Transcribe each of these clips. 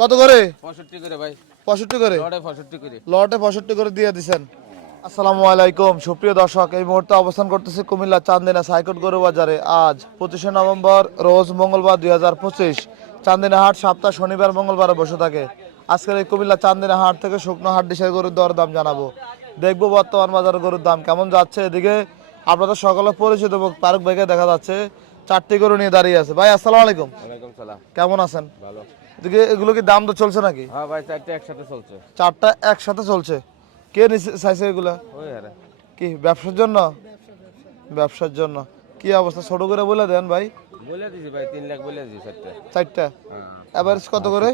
কত করে? পঁয়ষট্টি করে ভাই। পঁয়ষট্টি করে? পঁয়ষট্টি করে। লটে পঁয়ষট্টি করে দিয়ে দিছেন। আসসালামু আলাইকুম সুপ্রিয় দর্শক এই মুহূর্তে অবস্থান করতেছি কুমিল্লা চান্দিনা সাইকট গরু বাজারে আজ পঁচিশে নভেম্বর রোজ মঙ্গলবার দুই হাজার পঁচিশ। চান্দিনা হাট সপ্তাহ শনিবার মঙ্গলবার বসে থাকে। আজকের এই কুমিল্লা চান্দিনা হাট থেকে শুকনো হাট ডিশের গরুর দর দাম জানাব। দেখব বর্তমান বাজারে গরুর দাম কেমন যাচ্ছে। এদিকে আপনাদের সকলে পরিচিত পারুক ভাইকে দেখা যাচ্ছে। চারটি গরু নিয়ে দাঁড়িয়ে আছে। ভাই আসসালামু আলাইকুম। ওয়ালাইকুম সালাম। কেমন আছেন? ভালো। এদিকে এগুলো কি দাম তো চলছে নাকি? হ্যাঁ ভাই চারটে একসাথে চলছে। চারটা একসাথে চলছে। কে নিছে চাইছে এগুলা? কি ব্যবসার জন্য? ব্যবসার জন্য। কি অবস্থা? ছোট করে বলে দেন ভাই। বলে দিছি ভাই তিন লাখ বলে দিছি চারটে। চারটা? হ্যাঁ। এভারেজ কত করে?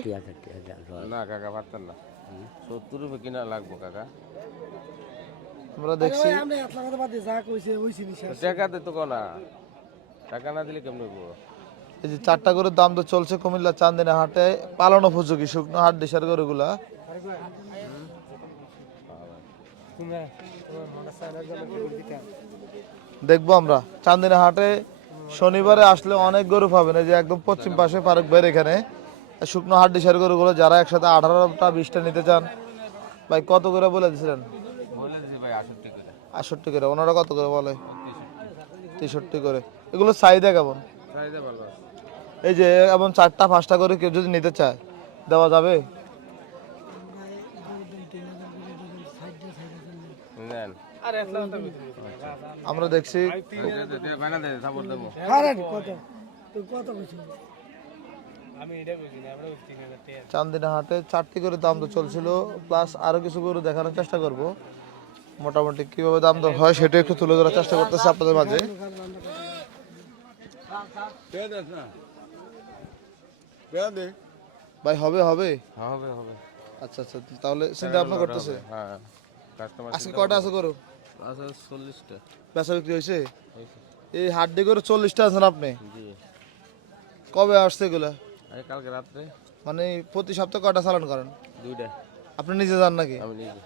না কাকা পারতেন না সত্তর রুপে কিনা লাগবো কাকা। আমরা দেখছি। টাকা কোনা টাকা না দিলে কেমন হইবো? এই যে চারটা গরুর দাম তো চলছে কুমিল্লা চান্দিনা হাটে। পালন উপযোগী শুকনো হাট ডিসার গরুগুলা। দেখব আমরা। চান্দিনা হাটে শনিবারে আসলে অনেক গরু পাবেন। এই যে একদম পশ্চিম পাশে ফারুক ভাইয়ের এখানে। শুকনো হাট ডিসার গরুগুলো যারা একসাথে আঠারোটা বিশটা নিতে চান ভাই কত করে বলে আষট্টি আটষট্টি করে। ওনারা কত করে বলে? তেষট্টি করে। এগুলো চাহিদা কেমন? চাহিদা ভালো এই যে এমন চারটা পাঁচটা করে কেউ যদি নিতে চায় দেওয়া যাবে? আমরা দেখছি। চান্দিনা হাটে চারটি করে দাম তো চলছিল প্লাস আরও কিছু করে দেখানোর চেষ্টা করব। মোটামুটি কীভাবে দাম দর হয় সেটা একটু তুলে ধরার চেষ্টা করতেছি আপনাদের মাঝে। ভাই হবে হবে? হ্যাঁ হবে হবে। আচ্ছা আচ্ছা তাহলে চিন্তা ভাবনা করতেছে? হ্যাঁ আজকে কয়টা আছে আছে চল্লিশটা। বেচা বিক্রি হয়েছে? হয়েছে। এই হাড্ডি করে চল্লিশটা আছেন আপনি? কবে আসছে এগুলা? কালকে রাত্রে। মানে প্রতি সপ্তাহে কয়টা চালান করেন? দুইটা। আপনি নিজে যান নাকি? আমি নিজে।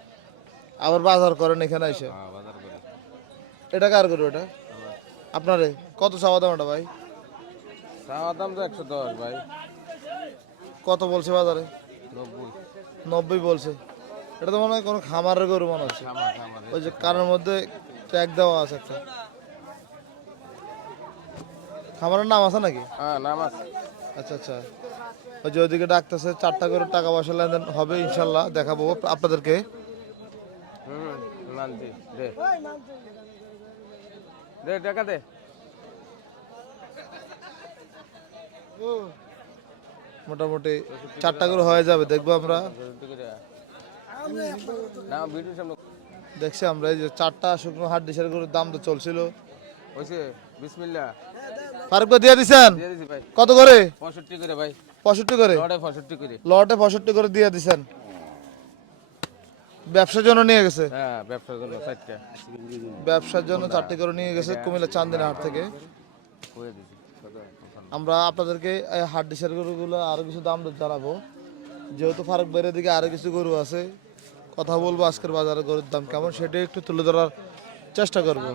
আবার বাজার করেন এখানে এসে? হ্যাঁ বাজার করি। এটা কার করবে এটা? আপনারে? কত চাওয়া দাম এটা ভাই? চাওয়ার দাম তো একশো দশ ভাই। কত বলছে বাজারে? নব্বই। নব্বই বলছে। এটা তো মনে হয় কোনো খামারের গরু মনে হচ্ছে। ওই যে কানের মধ্যে ট্যাগ দেওয়া আছে একটা। খামারের নাম আছে নাকি? হ্যাঁ নাম আছে। আচ্ছা আচ্ছা। ওই যে ওইদিকে ডাকতেছে চারটা করে টাকা পয়সা লেনদেন হবে ইনশাল্লাহ দেখাবো আপনাদেরকে। হুম দে দে। দে টাকা দে। মোটামুটি চারটা করে হয়ে যাবে দেখব আমরা। করে দেখছি আমরা এই যে চারটা শুকনো হাট ডিশের গরুর দাম তো চলছিল। ফারুক দিয়ে দিছেন? ভাই। কত করে? পঁয়ষট্টি করে ভাই। পঁয়ষট্টি করে? পঁয়ষট্টি করে। লটে পঁয়ষট্টি করে দিয়ে দিছেন। ব্যবসার জন্য নিয়ে গেছে? হ্যাঁ ব্যবসার জন্য চারটা। ব্যবসার জন্য চারটি করে নিয়ে গেছে কুমিল্লা চান্দিনা হাট থেকে। করে? আমরা আপনাদেরকে হাট ডিশের গরুগুলো আরও কিছু দাম জানাব। যেহেতু ফারুক বাইরের দিকে আরও কিছু গরু আছে, কথা বলব আজকের বাজারে গরুর দাম কেমন সেটা একটু তুলে ধরার চেষ্টা করব।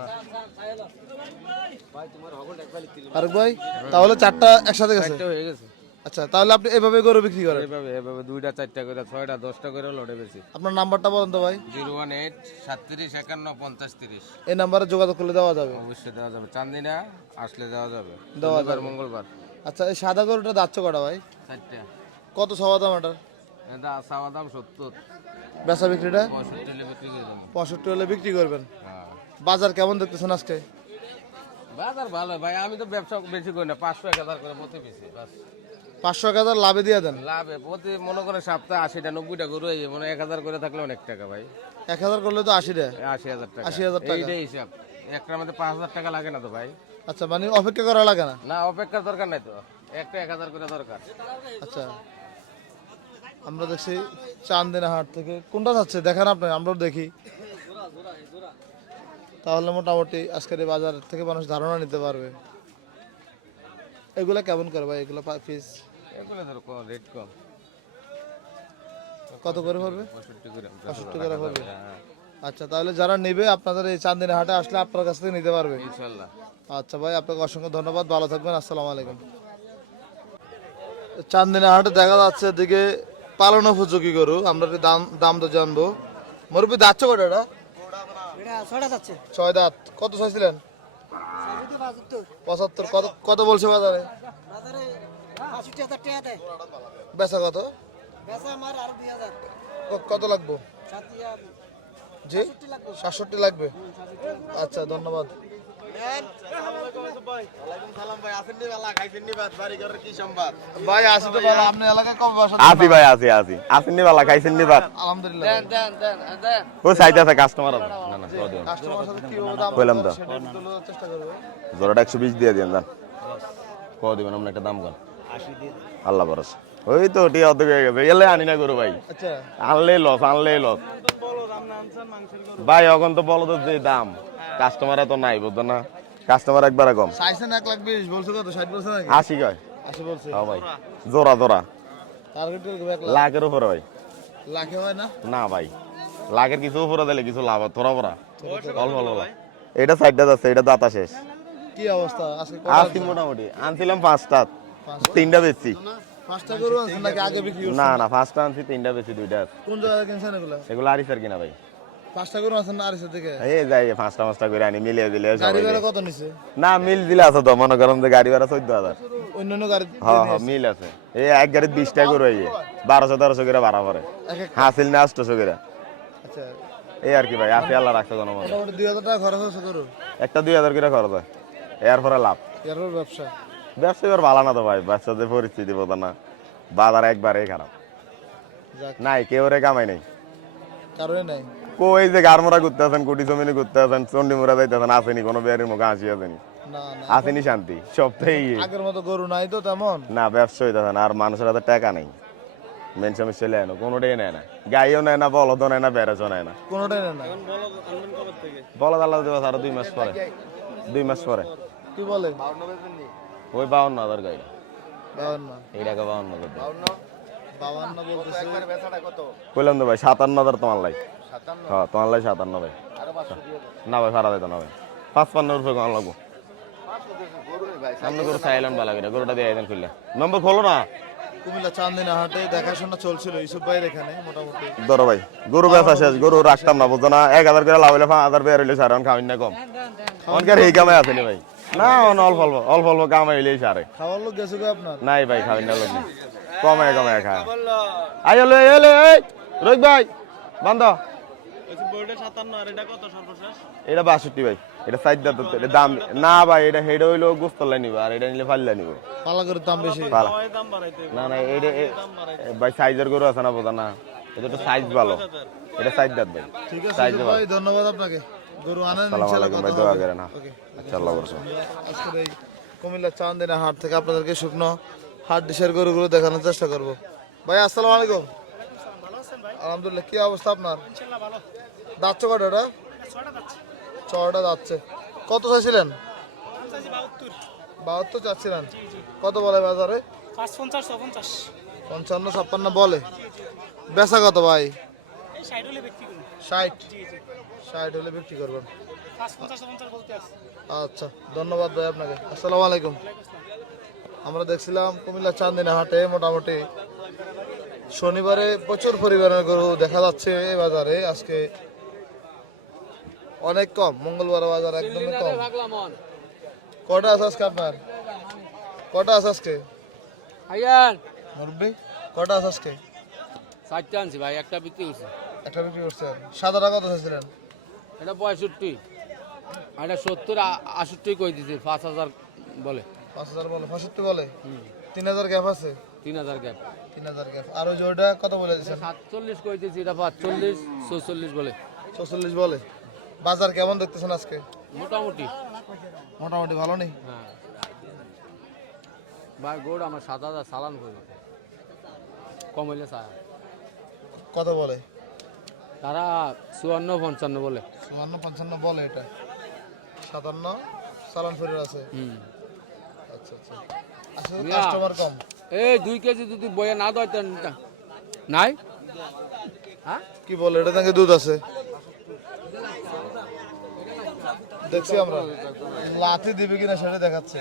ফারুক ভাই, তাহলে চারটা একসাথে গেছে? হয়ে গেছে। আচ্ছা তাহলে আপনি এভাবে গরু বিক্রি করেন? এইভাবে এভাবে দুইটা চারটা করে ছয়টা দশটা করে লড়ে বেশি আপনার নাম্বারটা বলেন তো ভাই। জিরো ওয়ান এইট সাতত্রিশ একান্ন পঞ্চাশ তিরিশ। এই নাম্বারে যোগাযোগ করলে দেওয়া যাবে। অবশ্যই দেওয়া যাবে। চান্দিনা আসলে দেওয়া যাবে। দেওয়া শনিবার, মঙ্গলবার। আচ্ছা এই সাদা গরুটা যাচ্ছে কটা ভাই? চারটা। কত সওয়া দাম এটার? এটা চাওয়া দাম সত্তর। বেচা বিক্রিটা? পঁয়ষট্টি হলে বিক্রি করে দেবো। পঁয়ষট্টি হলে বিক্রি করবেন। হ্যাঁ। বাজার কেমন দেখতেছেন আজকে? বাজার ভালো ভাই আমি তো ব্যবসা বেশি করি না। পাঁচশো এক হাজার করে প্রতি বেশি বাস। পাঁচশো এক হাজার লাভে দিয়ে দেন। লাভে প্রতি মনে করে সপ্তাহে আশিটা নব্বইটা গরু এই মনে এক হাজার করে থাকলে অনেক টাকা ভাই। এক হাজার করলে তো আশি টাকা আশি হাজার টাকা। 80,000 টাকা। এইটাই হিসাব। একটার মধ্যে পাঁচ হাজার টাকা লাগে না তো ভাই। আচ্ছা মানে অপেক্ষা করা লাগে না? না অপেক্ষার দরকার নাই তো। একটা এক হাজার করে দরকার। আচ্ছা। আমরা দেখছি চান্দিনা হাট থেকে। কোনটা যাচ্ছে? দেখান আপনি আমরাও দেখি। তাহলে মোটামুটি আজকের এই বাজার থেকে মানুষ ধারণা নিতে পারবে। এগুলা কেমন করে ভাই? এগুলো পিস এগুলো ধরো কম রেট কম। কত করে পড়বে? পঁয়ষট্টি করে পড়বে। হ্যাঁ। আচ্ছা তাহলে যারা নেবে আপনাদের এই চান্দিনা হাটে আসলে আপনার কাছ থেকে নিতে পারবে। ইনশাল্লাহ। আচ্ছা ভাই আপনাকে অসংখ্য ধন্যবাদ। ভালো থাকবেন আসসালামু আলাইকুম। চান্দিনা হাটে দেখা যাচ্ছে এদিকে পালন উপযোগী গরু। আমরা একটু দাম দাম তো জানব। মুরব্বী দাঁতছ কটা এটা? ছয় দাঁত। কত চাইছিলেন পঁচাত্তর। কত কত বলছে বাজারে? আশিটি হাজার টাকা দেয়। বেচা কত? বেচা আমার আরও দুই হাজার। কত লাগবো? জি? সাতষট্টি লাগবে। আচ্ছা ধন্যবাদ। ভাই আসি তো ভালো। আপনি এলাকায় কবে বাসা আসি ভাই আসি আসি। আসেন নি বালা খাইছেন নি ভাত? আলহামদুলিল্লাহ। দেন দেন দেন ও সাইড আছে কাস্টমার আছে না না কাস্টমার সাথে কীভাবে দাম কইলাম তো। সেটা একটু তোলার চেষ্টা করব। জোড়াটা একশো বিশ দিয়ে দিন দিবেন? আপনার একটা দাম কর। আল্লাহ বরস ওই তো টি অর্ধেক হয়ে গেছে। এলে আনি না করো ভাই। আচ্ছা। আনলে লস আনলে লস ভাই এখন তো বলো তো যে দাম কাস্টমার এত নাই বুঝতো না? কাস্টমার একবারে কম। চাইছেন এক লাখ বিশ বলছে কত ষাট বলছে নাকি? আশি কয়? আশি বলছে। হ্যাঁ ভাই। জোড়া জোড়া। লাখের উপরে ভাই। লাখে হয় না? না ভাই। লাখের কিছু উপরে দিলে কিছু লাভ হয়, থোড়া পড়া অল্প অল্প এটা সাইডটা যাচ্ছে এটা দাতা শেষ। কি অবস্থা? আজকে মোটামুটি। আনছিলাম পাঁচটা। তিনটা বেচছি পাঁচটা গরু আনছেন নাকি আগে বিক্রি করছেন? না না পাঁচটা আনছি তিনটা বেচছি দুইটা কোন জায়গায় কিনছেন এগুলো? এগুলো আরিসের কিনা ভাই। পাঁচটা গরু আছেন থেকে এই যাই পাঁচটা পাঁচটা করে আনি মিলিয়ে দিলে গাড়ি ভাড়া কত নিছে? না মিল দিলে আছে তো মনে করেন যে গাড়ি ভাড়া চোদ্দ হাজার। অন্যান্য গাড়ি হ্যাঁ হ্যাঁ মিল আছে। এই এক গাড়িতে বিশ টাকা করে এই বারোশো তেরোশো করে ভাড়া পড়ে। এক এক হাসিল না আটশোশো করে। আচ্ছা। এই আর কি ভাই আসি আল্লাহ রাখছে কোনো মনে দুই হাজার টাকা খরচ একটা দুই হাজার করে খরচ হয়। এরপরে লাভ। এরপর ব্যবসা। ব্যবসা এবার ভালো না তো ভাই ব্যবসাতে পরিস্থিতি বোঝা না। বাজার একবারেই খারাপ। নাই কেউ রে কামাই নেই। কারণে নাই। কই যে গারমোরা ঘুরতে আছেন কুটি জমিনে ঘুরতে আছেন চন্ডিমুরা যাইতেছেন আসেনি কোনো বেয়ারের মুখে হাসি আসেনি। না না। আসেনি শান্তি সবটাই আগের মতো গরু নাই তো তেমন। না ব্যবসা হইতেছে না আর মানুষের হাতে টাকা নেই। মেন সমস্যা নেয় না কোনোটাই নেয় না। গাইও নেয় না বলদও নেয় না বেড়েছও নেয় না। কোনোটাই নেয় না। বলদ আল্লাহ দিবস আরও দুই মাস পরে। দুই মাস পরে। কি বলে ওই বাউন্ন হাজার গাড়ি। বাউন্ন। এই টাকা বাউন্ন হাজার বাউন্ন? বলতেছে। কইলাম তো ভাই সাতান্ন হাজার তোমার লাই। হ্যাঁ তোমার লাই সাতান্ন ভাই। না ভাই ভাড়া দিত না ভাই। পাঁচপান্ন রুপে কম লাগবো। সামনে গরু চাইলেন ভালো করে গরুটা দিয়ে দেন খুললে। নম্বর খোলো না। কুমিল্লা চান্দিনা হাটে দেখাশোনা চলছিল ইসুফ ভাইয়ের এখানে মোটামুটি। ধরো ভাই গরু বেচা শেষ গরু রাখতাম না না। এক হাজার করে লাভ হইলে পাঁচ হাজার বের হইলে সার খাওয়াই না কম। অনকার এই কামে আসেনি ভাই। না অল্প অল্প অল্প অল্প কামাই হইলেই সারে। খাওয়ার লোক গেছে গো আপনার? নাই ভাই খাওয়াই না লোক নেই। কমায় কমায় খায় আই এলো এলো এই রোহিত ভাই বান্ধ। এটা বাষট্টি ভাই এটা সাইড দাম এটা দাম না ভাই এটা হেডে হইল গুস্তলাই নিব আর এটা নিলে ফাল্লা নিব। পালা করে দাম বেশি। পালা। না না এটা ভাই সাইজের গরু আছে না বোঝা না। এটা তো সাইজ ভালো। এটা সাইড দাঁত ভাই। ঠিক আছে সাইজ ভাই ধন্যবাদ আপনাকে। গরু আনেন ইনশাআল্লাহ ভাই দোয়া করেন আচ্ছা আল্লাহ বরকত। আজকের এই কুমিল্লা চান্দিনা হাট থেকে আপনাদেরকে শুকনো হাট ডিশের গরুগুলো দেখানোর চেষ্টা করব। ভাই আসসালামু আলাইকুম। আলহামদুলিল্লাহ কি অবস্থা আপনার? যাচ্ছে কটা ছটা যাচ্ছে কত চাইছিলেন? বাহাত্তর। চাচ্ছিলেন কত বলে বাজারে? পঞ্চান্ন ছাপ্পান্ন বলে। বেচা কত ভাই? ষাট ষাট হলে বিক্রি করবেন। আচ্ছা ধন্যবাদ ভাই আপনাকে। আসসালামু আলাইকুম। আমরা দেখছিলাম কুমিল্লা চান্দিনা হাটে মোটামুটি শনিবারে প্রচুর পরিমাণের গরু দেখা যাচ্ছে এই বাজারে। আজকে অনেক কম মঙ্গলবার বাজার একদমই কম। কটা আছে আজকে আপনার? কটা আছে আজকে? আইয়ান মুরব্বী কটা আছে আজকে? চারটে আনছি ভাই একটা বিক্রি করছি। একটা বিক্রি করছেন। সাদাটা কত চাইছিলেন? এটা পঁয়ষট্টি। আর এটা সত্তর আষট্টি কই দিছি? পাঁচ হাজার বলে। পাঁচ হাজার বলে পঁয়ষট্টি বলে? তিন হাজার গ্যাপ আছে? তিন হাজার গ্যাপ। তিন হাজার গ্যাপ। আর ওই জোরটা কত বলে দিচ্ছেন সাতচল্লিশ কই দিছি? এটা পাঁচচল্লিশ ছচল্লিশ বলে। চৌচল্লিশ বলে। বাজার কেমন দেখতেছেন আজকে? মোটামুটি। মোটামুটি ভালো নেই হ্যাঁ। ভাই গোড় আমার সাত হাজার সালান করে কম হইলে কত বলে? তারা চুয়ান্ন পঞ্চান্ন বলে। চুয়ান্ন পঞ্চান্ন বলে এটা। সাতান্ন চালান ফেরত আছে আচ্ছা আচ্ছা। আসলে কাস্টমার কম। এই দুই কেজি যদি বইয়ে না দেয় তো নাই? হ্যাঁ? কি বলে এটা থেকে দুধ আছে? দেখছি আমরা। লাথি দিবে কিনা সেটা দেখাচ্ছে।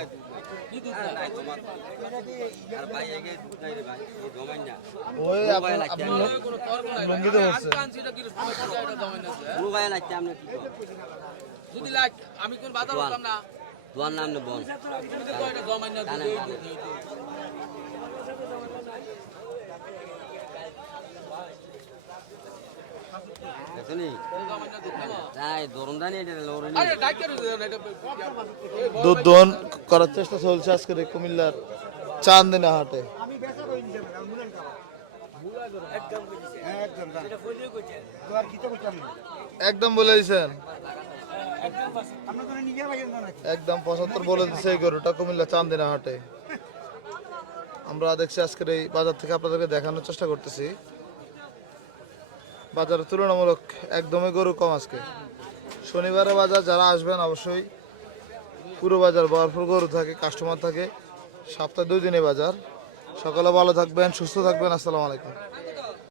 যদি লাগ আমি কোন বাধা বলতাম না তোমার নাম বল তুমি তো কয়টা জমাই না দুধ এই দুধ এই দুধ। দেখনি জমাই না দুধ নেব। তাই দরুন দানি এটা লরে আরে ডাক্তার এটা এই বড় দুধ দোহন করার চেষ্টা চলছে আজকের কুমিল্লার চান্দিনা হাটে। একদম বলে দিছেন? একদম পঁচাত্তর বলে দিচ্ছে এই গরুটা কুমিল্লা চান্দিনা হাটে। আমরা দেখছি আজকের এই বাজার থেকে আপনাদেরকে দেখানোর চেষ্টা করতেছি। বাজারের তুলনামূলক একদমই গরু কম আজকে। শনিবারে বাজার যারা আসবেন অবশ্যই পুরো বাজার বরফুর গরু থাকে কাস্টমার থাকে। সপ্তাহে দুই দিনে বাজার। সকালে ভালো থাকবেন, সুস্থ থাকবেন। আসসালামু আলাইকুম।